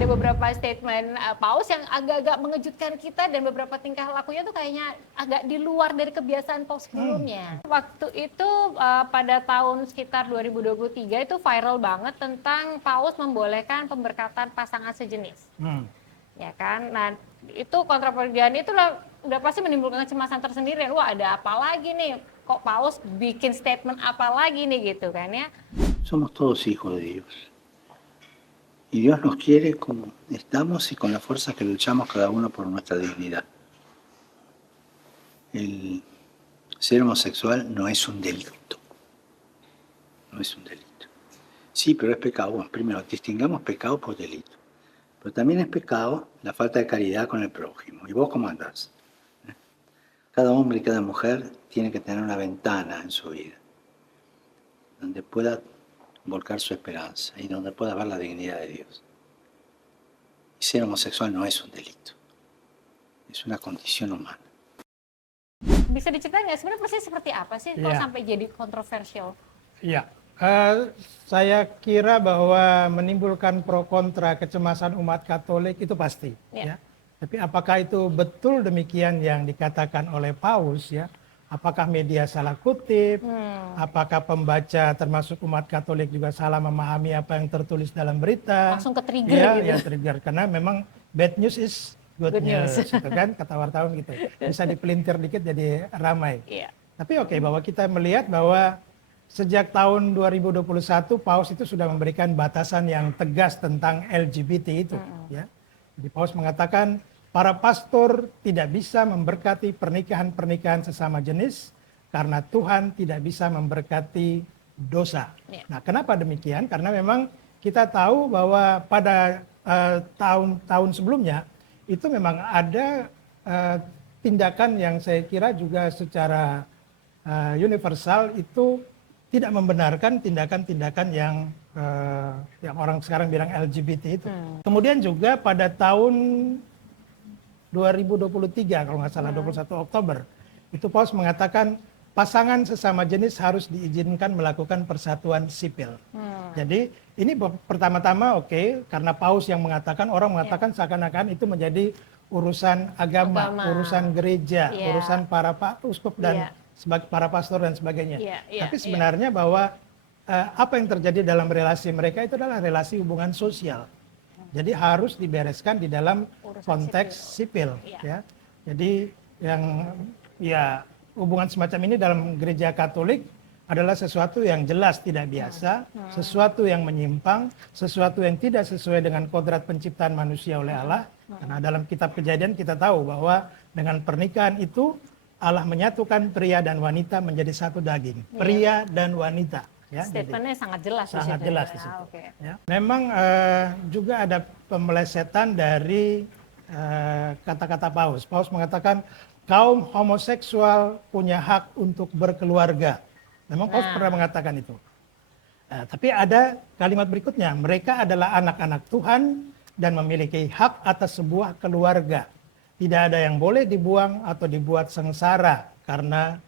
ada beberapa statement Paus yang agak-agak mengejutkan kita dan beberapa tingkah lakunya tuh kayaknya agak di luar dari kebiasaan Paus sebelumnya. Waktu itu pada tahun sekitar 2023 itu viral banget tentang Paus membolehkan pemberkatan pasangan sejenis. Ya kan? Nah, itu kontroversial itu udah pasti menimbulkan kecemasan tersendiri. Wah, ada apa lagi nih? Kok Paus bikin statement apa lagi nih gitu kan ya? Somos todos hijos de Dios. Y Dios nos quiere como estamos y con la fuerza que luchamos cada uno por nuestra dignidad. El ser homosexual no es un delito. No es un delito. Sí, pero es pecado. Bueno, primero, distingamos pecado por delito. Pero también es pecado la falta de caridad con el prójimo. ¿Y vos cómo andás? Cada hombre y cada mujer tiene que tener una ventana en su vida donde pueda volcar su esperanza y donde pueda ver la dignidad de Dios. Y ser homosexual no es un delito, es una condición humana. Bisa diceritain nggak sebenarnya persis seperti apa sih kok sampai jadi kontroversial? Iya, saya kira bahwa menimbulkan pro kontra kecemasan umat Katolik itu pasti. Ya. Tapi apakah itu betul demikian yang dikatakan oleh Paus ya? Apakah media salah kutip? Apakah pembaca termasuk umat Katolik juga salah memahami apa yang tertulis dalam berita? Langsung ke trigger gitu. Ya, trigger. Karena memang bad news is good news. Gitu kan, kata wartawan gitu. Bisa dipelintir dikit jadi ramai. Tapi oke, bahwa kita melihat bahwa sejak tahun 2021 Paus itu sudah memberikan batasan yang tegas tentang LGBT itu. Ya. Jadi Paus mengatakan para pastor tidak bisa memberkati pernikahan-pernikahan sesama jenis karena Tuhan tidak bisa memberkati dosa. Nah, kenapa demikian? Karena memang kita tahu bahwa pada tahun-tahun sebelumnya itu memang ada tindakan yang saya kira juga secara universal itu tidak membenarkan tindakan-tindakan yang orang sekarang bilang LGBT itu. Kemudian juga pada tahun 2023 kalau nggak salah 21 Oktober itu Paus mengatakan pasangan sesama jenis harus diizinkan melakukan persatuan sipil. Jadi ini pertama-tama karena Paus yang mengatakan, orang mengatakan seakan-akan itu menjadi urusan agama. Urusan gereja, urusan para uskup dan para pastor dan sebagainya. Tapi sebenarnya bahwa apa yang terjadi dalam relasi mereka itu adalah relasi hubungan sosial. Jadi harus dibereskan di dalam konteks sipil. Ya. Jadi yang hubungan semacam ini dalam gereja Katolik adalah sesuatu yang jelas tidak biasa, sesuatu yang menyimpang, sesuatu yang tidak sesuai dengan kodrat penciptaan manusia oleh Allah. Karena dalam kitab Kejadian kita tahu bahwa dengan pernikahan itu Allah menyatukan pria dan wanita menjadi satu daging. Pria dan wanita. Ya, statementnya sangat jelas. Sangat jelas di situ. Ya. Memang juga ada pemelesetan dari kata-kata Paus. Paus mengatakan kaum homoseksual punya hak untuk berkeluarga. Memang Paus pernah mengatakan itu. Tapi ada kalimat berikutnya, mereka adalah anak-anak Tuhan dan memiliki hak atas sebuah keluarga. Tidak ada yang boleh dibuang atau dibuat sengsara karena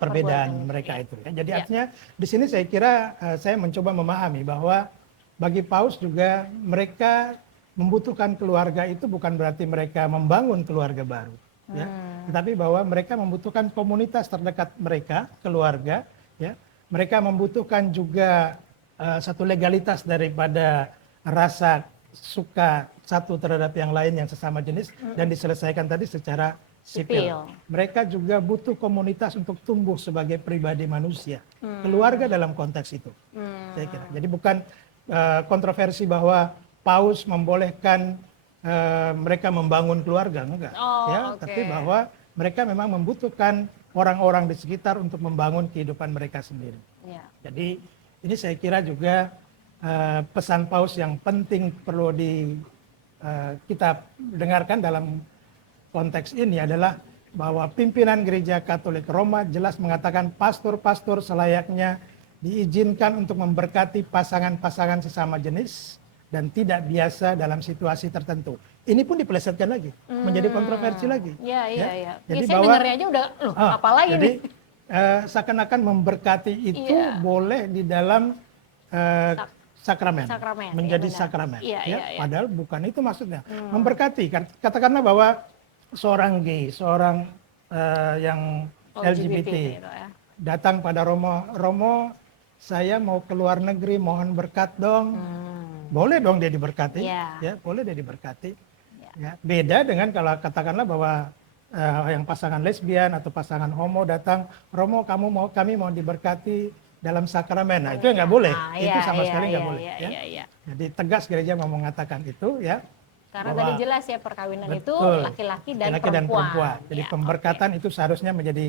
perbedaan mereka itu. Jadi artinya di sini saya kira saya mencoba memahami bahwa bagi Paus juga mereka membutuhkan keluarga itu bukan berarti mereka membangun keluarga baru. Ya. Tetapi bahwa mereka membutuhkan komunitas terdekat mereka, keluarga. Ya. Mereka membutuhkan juga satu legalitas daripada rasa suka satu terhadap yang lain yang sesama jenis dan diselesaikan tadi secara sipil. Mereka juga butuh komunitas untuk tumbuh sebagai pribadi manusia. Keluarga dalam konteks itu, saya kira. Jadi bukan kontroversi bahwa Paus membolehkan mereka membangun keluarga, enggak. Tapi bahwa mereka memang membutuhkan orang-orang di sekitar untuk membangun kehidupan mereka sendiri. Jadi ini saya kira juga pesan Paus yang penting perlu kita dengarkan dalam konteks ini adalah bahwa pimpinan gereja Katolik Roma jelas mengatakan pastor-pastor selayaknya diizinkan untuk memberkati pasangan-pasangan sesama jenis dan tidak biasa dalam situasi tertentu. Ini pun dipelesetkan lagi, menjadi kontroversi lagi. Iya. Jadi saya dengarnya aja udah, apalagi jadi, seakan-akan memberkati itu boleh di dalam sakramen, Sakramen, menjadi iya benar. sakramen. Iya, Ya, iya, iya. padahal bukan itu maksudnya. Memberkati. Katakanlah bahwa seorang gay, seorang yang LGBT gitu ya. datang pada Romo, Romo, saya mau ke luar negeri, mohon berkat dong. Boleh dong dia diberkati, Iya. ya, boleh dia diberkati. Iya. Ya, beda dengan kalau katakanlah bahwa yang pasangan lesbian atau pasangan homo datang, Romo kami mau diberkati dalam sakramen. Nah, itu nggak boleh. Ah, Itu iya, sama iya, sekali nggak iya, boleh. iya, Ya. iya, iya. Jadi tegas gereja mau mengatakan itu, ya. Karena bahwa- tadi jelas ya perkawinan itu Betul. laki-laki dan Laki-laki perempuan. Jadi Ya, pemberkatan itu seharusnya menjadi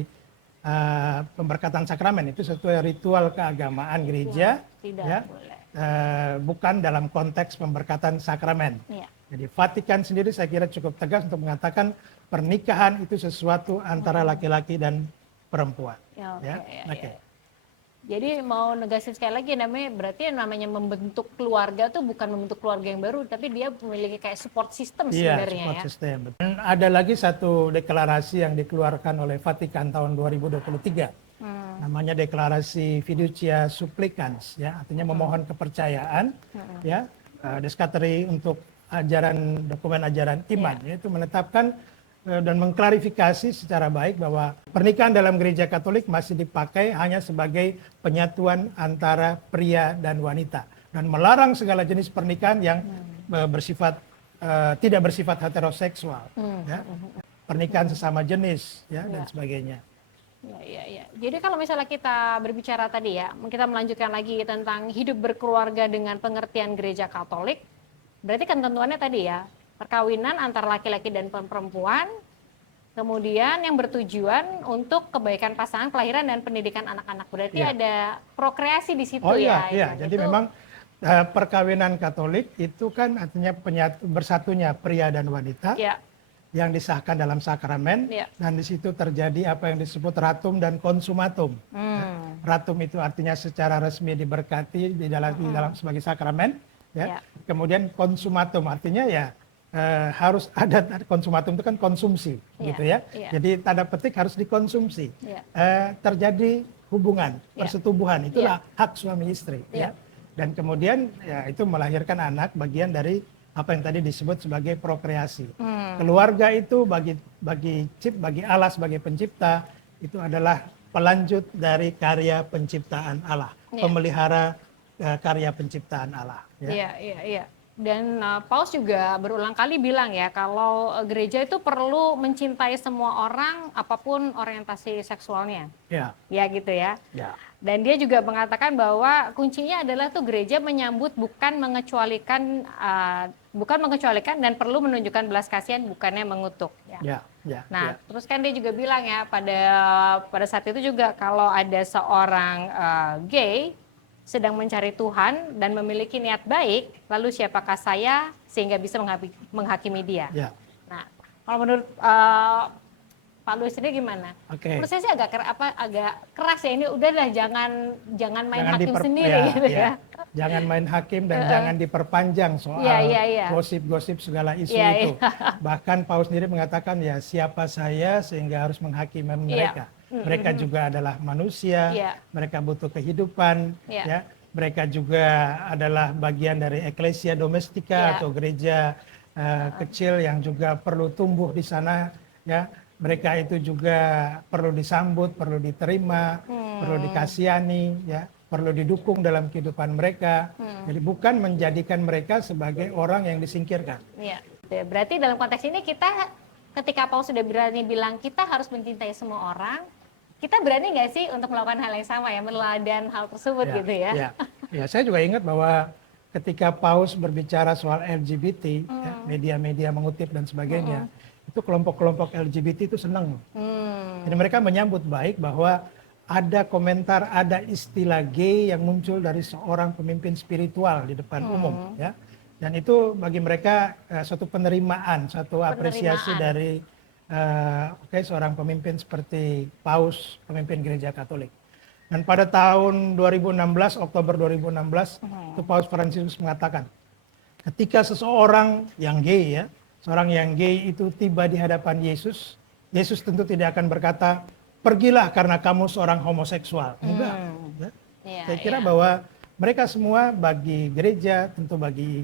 pemberkatan sakramen itu sesuai ritual keagamaan gereja, Tidak ya, boleh. bukan dalam konteks pemberkatan sakramen. Iya. Jadi Vatikan sendiri saya kira cukup tegas untuk mengatakan pernikahan itu sesuatu antara laki-laki dan perempuan. Ya, oke, Ya, ya, oke. ya. Jadi mau negasin sekali lagi namanya berarti yang namanya membentuk keluarga tuh bukan membentuk keluarga yang baru, tapi dia memiliki kayak support system Iya, sebenarnya support ya. system. Dan ada lagi satu deklarasi yang dikeluarkan oleh Vatikan tahun 2023. Namanya deklarasi Fiducia Supplicans, ya, artinya memohon kepercayaan, ya, Descateri untuk dokumen ajaran iman, yaitu menetapkan dan mengklarifikasi secara baik bahwa pernikahan dalam gereja Katolik masih dipakai hanya sebagai penyatuan antara pria dan wanita dan melarang segala jenis pernikahan yang tidak bersifat heteroseksual, ya, pernikahan sesama jenis, ya, dan sebagainya. Ya. Jadi kalau misalnya kita berbicara tadi ya, kita melanjutkan lagi tentang hidup berkeluarga dengan pengertian gereja Katolik, berarti ketentuannya tadi ya, perkawinan antara laki-laki dan perempuan, kemudian yang bertujuan untuk kebaikan pasangan, kelahiran dan pendidikan anak-anak. Berarti Ya. ada prokreasi di situ Oh ya. iya. Dan Jadi itu- memang perkawinan Katolik itu kan artinya bersatunya pria dan wanita Ya, yang disahkan dalam sakramen, Ya. dan di situ terjadi apa yang disebut ratum dan konsumatum. Ratum itu artinya secara resmi diberkati di dalam sebagai sakramen, ya. Ya. Kemudian konsumatum artinya ya harus ada, konsumatum itu kan konsumsi, Ya. gitu ya. Ya. Jadi tanda petik harus dikonsumsi. Ya. Terjadi hubungan, Ya. persetubuhan, itulah hak suami istri, Ya. ya. Dan kemudian ya itu melahirkan anak, bagian dari apa yang tadi disebut sebagai prokreasi. Keluarga itu bagi Allah sebagai pencipta itu adalah pelanjut dari karya penciptaan Allah, Ya. pemelihara karya penciptaan Allah. Ya. Iya. Dan Paus juga berulang kali bilang ya kalau gereja itu perlu mencintai semua orang apapun orientasi seksualnya. Ya. Ya gitu ya. Ya. Dan dia juga mengatakan bahwa kuncinya adalah tuh gereja menyambut bukan mengecualikan dan perlu menunjukkan belas kasihan bukannya mengutuk. Ya. Ya. Nah, Ya. terus kan dia juga bilang ya pada saat itu juga kalau ada seorang gay sedang mencari Tuhan dan memiliki niat baik, lalu siapakah saya sehingga bisa menghakimi dia? Ya. Nah, kalau menurut Pak Luis sendiri gimana? Oke. Menurut saya sih agak keras ya, ini udahlah jangan main hakim sendiri ya, gitu ya. Jangan main hakim dan jangan diperpanjang soal Iya. gosip-gosip segala isu Iya, itu. Bahkan Paus sendiri mengatakan ya siapa saya sehingga harus menghakimi mereka. Mereka juga adalah manusia, Iya. mereka butuh kehidupan, Iya. ya. Mereka juga adalah bagian dari eklesia domestika Iya. atau gereja kecil yang juga perlu tumbuh di sana, ya. Mereka itu juga perlu disambut, perlu diterima, perlu dikasihani, ya, perlu didukung dalam kehidupan mereka. Jadi bukan menjadikan mereka sebagai orang yang disingkirkan. Iya. Berarti dalam konteks ini ketika Paus sudah berani bilang kita harus mencintai semua orang, kita berani nggak sih untuk melakukan hal yang sama ya, meneladan hal tersebut gitu ya? Ya, saya juga ingat bahwa ketika Paus berbicara soal LGBT, ya, media-media mengutip dan sebagainya, itu kelompok-kelompok LGBT itu senang. Jadi mereka menyambut baik bahwa ada komentar, ada istilah gay yang muncul dari seorang pemimpin spiritual di depan umum, ya. Dan itu bagi mereka suatu penerimaan, suatu apresiasi dari seorang pemimpin seperti Paus, pemimpin gereja Katolik. Dan pada tahun 2016, Oktober 2016, itu Paus Fransiskus mengatakan, ketika seseorang yang gay, ya, seorang yang gay itu tiba di hadapan Yesus, Yesus tentu tidak akan berkata, pergilah karena kamu seorang homoseksual. Enggak. Ya. Iya, Saya kira iya. bahwa mereka semua bagi gereja, tentu bagi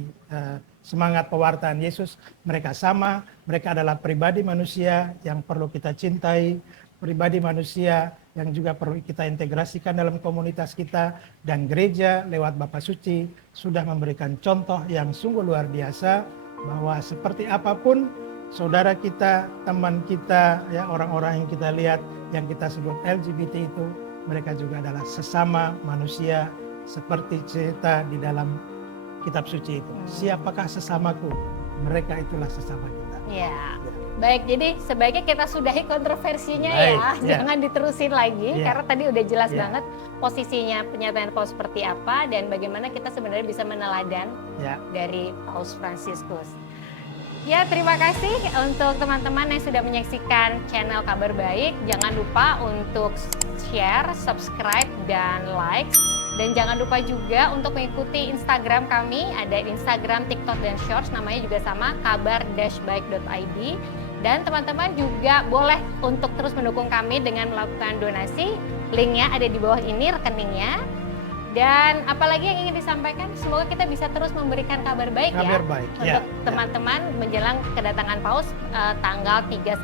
semangat pewartaan Yesus, mereka sama, mereka adalah pribadi manusia yang perlu kita cintai, pribadi manusia yang juga perlu kita integrasikan dalam komunitas kita, dan gereja lewat Bapa Suci sudah memberikan contoh yang sungguh luar biasa bahwa seperti apapun saudara kita, teman kita, ya orang-orang yang kita lihat yang kita sebut LGBT itu, mereka juga adalah sesama manusia seperti cerita di dalam kitab suci itu. Siapakah sesamaku? Mereka itulah sesama kita. Ya. Baik, jadi sebaiknya kita sudahi kontroversinya ya, jangan diterusin lagi karena tadi udah jelas banget posisinya pernyataan Paus seperti apa dan bagaimana kita sebenarnya bisa meneladan dari Paus Fransiskus. Ya, terima kasih untuk teman-teman yang sudah menyaksikan channel Kabar Baik. Jangan lupa untuk share, subscribe, dan like. Dan jangan lupa juga untuk mengikuti Instagram kami, ada Instagram, TikTok, dan Shorts, namanya juga sama, kabar-baik.id. Dan teman-teman juga boleh untuk terus mendukung kami dengan melakukan donasi. Linknya ada di bawah ini, rekeningnya. Dan apalagi yang ingin disampaikan, semoga kita bisa terus memberikan kabar baik untuk teman-teman menjelang kedatangan Paus tanggal 3-6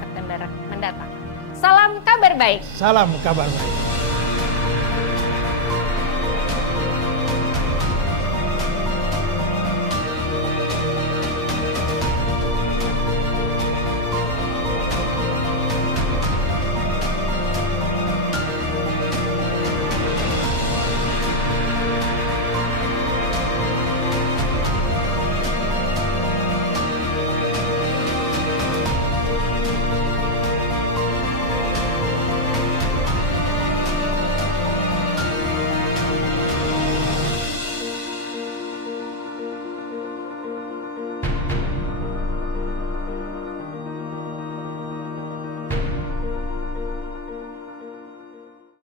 September mendatang. Salam kabar baik. Salam kabar baik.